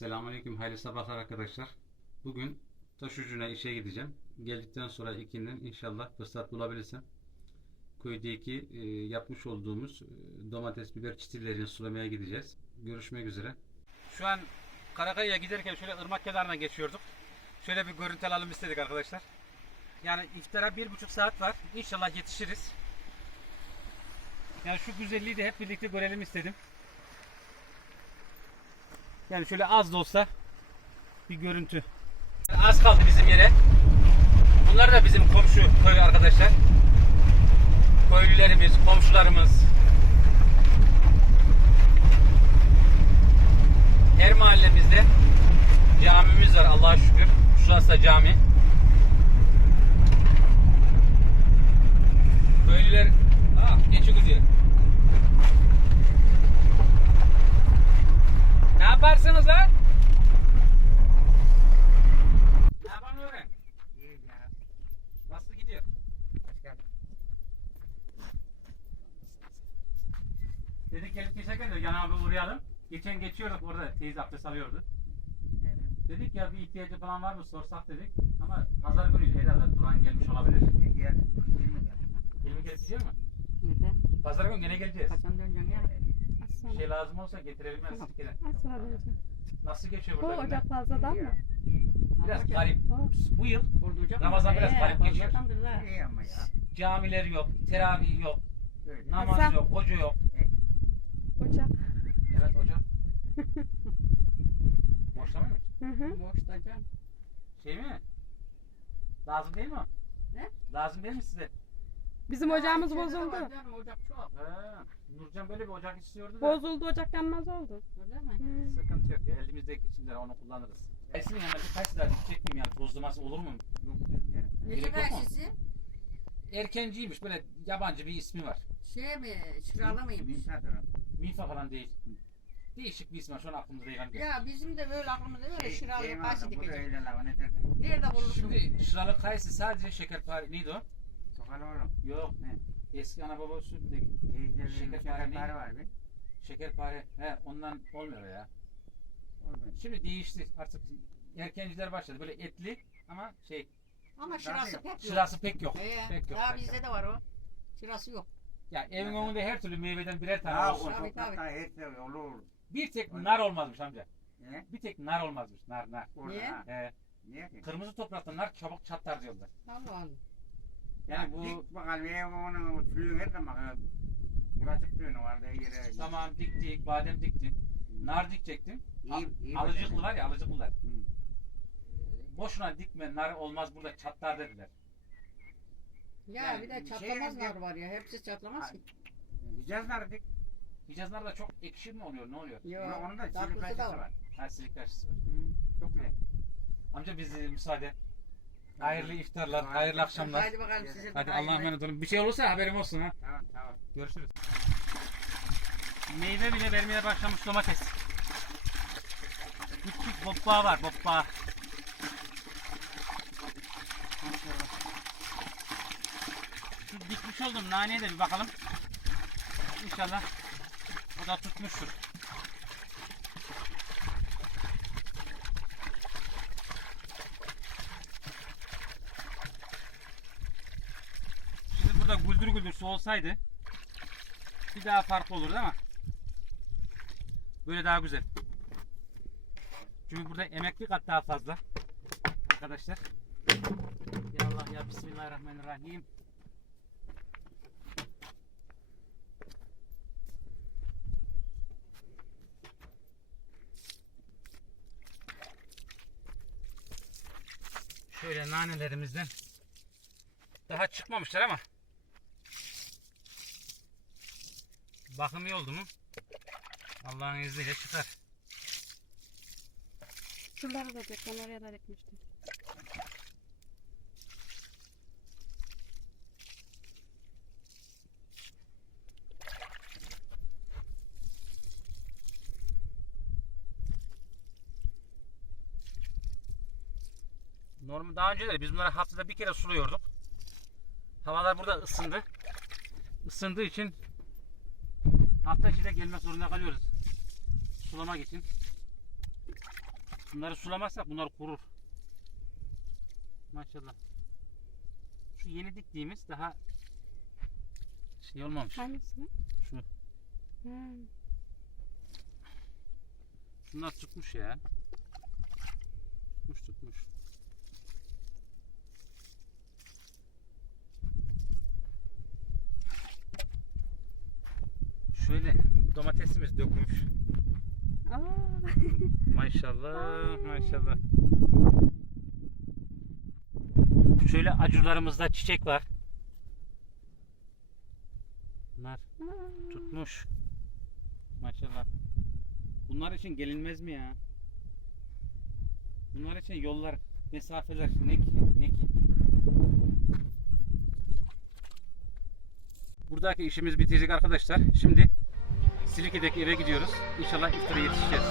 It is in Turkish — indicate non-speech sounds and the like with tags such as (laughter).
Selamünaleyküm, hayırlı sabahlar arkadaşlar. Bugün taş ucuna işe gideceğim. Geldikten sonra ikinin inşallah fırsat bulabilirsem köydeki e, yapmış olduğumuz e, domates, biber çitillerini sulamaya gideceğiz. Görüşmek üzere. Şu an Karakaya'ya giderken şöyle ırmak kenarına geçiyorduk. Şöyle bir görüntü alalım istedik arkadaşlar. Yani iftara bir buçuk saat var. İnşallah yetişiriz. Yani şu güzelliği de hep birlikte görelim istedim. Yani şöyle az da olsa bir görüntü. Az kaldı bizim yere. Bunlar da bizim komşu köy arkadaşlar. Köylülerimiz, komşularımız. Her mahallemizde camimiz var Allah'a şükür. Şurası da cami. Köylüler ah geçi gidiyor. Ne yaparsınız lan? Ne yapalım öyle? Nasıl gidiyor? Dedik gelip geçerken de Yan abi uğrayalım. Geçen geçiyorduk orada teyze abdest alıyordu. Dedik ya bir ihtiyacı falan var mı sorsak dedik. Ama pazar günü herhalde Duran gelmiş olabilir. Gelmek gerekiyor mu? Neden? Pazar günü gene geleceğiz. Kaçan döneceksin ya? Az Bir sonra. şey lazım olsa getirelim ben Tamam. sizlere. Az sonra döneceğim. Nasıl geçiyor Bu burada? günler? ocak fazladan mı? Biraz garip. Bu yıl Ramazan biraz garip geçiyor. İyi ama ya. camiler yok, teravih yok, Öyle. namaz Hasan. yok, hoca yok. Ocak. Evet hocam. (laughs) Boşta mıymış? Hı hı. Boştacan. Şey mi? Lazım değil mi? Ne? Lazım değil mi size? Bizim ocağımız bozuldu. canım, Ocak çok. Ha, Nurcan böyle bir ocak istiyordu da. Bozuldu ocak yanmaz oldu. Öyle mi? Sıkıntı yok. Elimizdeki içinden onu kullanırız. Esin yanına birkaç daha çekeyim yani tozlaması olur mu? Yok yani. Ne Gerek kadar yok mu? sizi? Erkenciymiş böyle yabancı bir ismi var. Şey mi? Şıralı mıymış? Milfa falan değil. Değişik bir ismi var. Şu an aklımda değil. Ya bizim de böyle aklımızda böyle Şey- şıralı da dikecek. öyle? Nerede bulursun? Şimdi şıralı kayısı sadece şekerpare neydi o? Sokal oğlum. Yok. Ne? Eski ana baba usulü Teyzelerin Şekerpare şekerpare var bir. şekerpare. He ondan olmuyor ya. Olmuyor. Şimdi değişti. Artık erkenciler başladı. Böyle etli ama şey Ama şırası pek yok. şırası pek yok. Ee, Pek yok. daha pek bizde yok. de var o. Şırası yok. Ya evin önünde her türlü meyveden birer tane Ha o olsun. Tabii, toprakta her şey olur. Bir tek nar olmazmış amca. Ne? Bir tek nar olmazmış. Nar nar. Orada Niye? ha. He, Niye ki? kırmızı toprakta nar çabuk çatlar diyorlar. Allah Yani bu Dik bakalım ev onun suyun her zaman. Bulaşık suyunu vardı yere. tamam diktik, badem diktim. Nar dikecektim. İyi, iyi Alıcıklı var ya alıcıklılar. Hı. Boşuna dikme nar olmaz burada çatlar dediler. Ya Yani bir de şey çatlamaz yazıyor. nar var ya. Hepsi çatlamaz ki. Gideceğiz nerede? Hicaz nar da çok ekşi mi oluyor ne oluyor? Yok. Onun da tatlısı da acısı var. Ha silik taşısı var. Çok güzel. Amca bizi müsaade. Hayırlı iftarlar, hayırlı akşamlar. Hadi bakalım size. Hadi Allah'a emanet olun. Bir şey olursa haberim olsun ha. Tamam tamam. Görüşürüz. Meyve bile vermeye başlamış domates. Küçük boppa var boppa. Şu dikmiş oldum naneye de bir bakalım. İnşallah o da tutmuştur. Şimdi burada güldür güldür su olsaydı bir daha farklı olurdu ama böyle daha güzel. Çünkü burada emek bir kat daha fazla. Arkadaşlar. Ya Allah ya Bismillahirrahmanirrahim. Şöyle nanelerimizden daha çıkmamışlar ama bakım iyi oldu mu Allah'ın izniyle çıkar. Şuraları da dök. Ben oraya da dikmiştim. Normal daha önceleri biz bunları haftada bir kere suluyorduk. Havalar burada ısındı. Isındığı için hafta içinde gelmek zorunda kalıyoruz. Sulamak için. Bunları sulamazsak bunlar kurur. Maşallah. Şu yeni diktiğimiz daha şey olmamış. Hangisi? Şu. Ha. Şunlar tutmuş ya. Tutmuş tutmuş. Şöyle domatesimiz dökmüş. Aa. (laughs) Maşallah maşallah. Şöyle acurlarımızda çiçek var. Bunlar tutmuş. Maşallah. Bunlar için gelinmez mi ya? Bunlar için yollar, mesafeler ne ki? Ne ki? Buradaki işimiz bitecek arkadaşlar. Şimdi Silike'deki eve gidiyoruz. İnşallah iftara yetişeceğiz.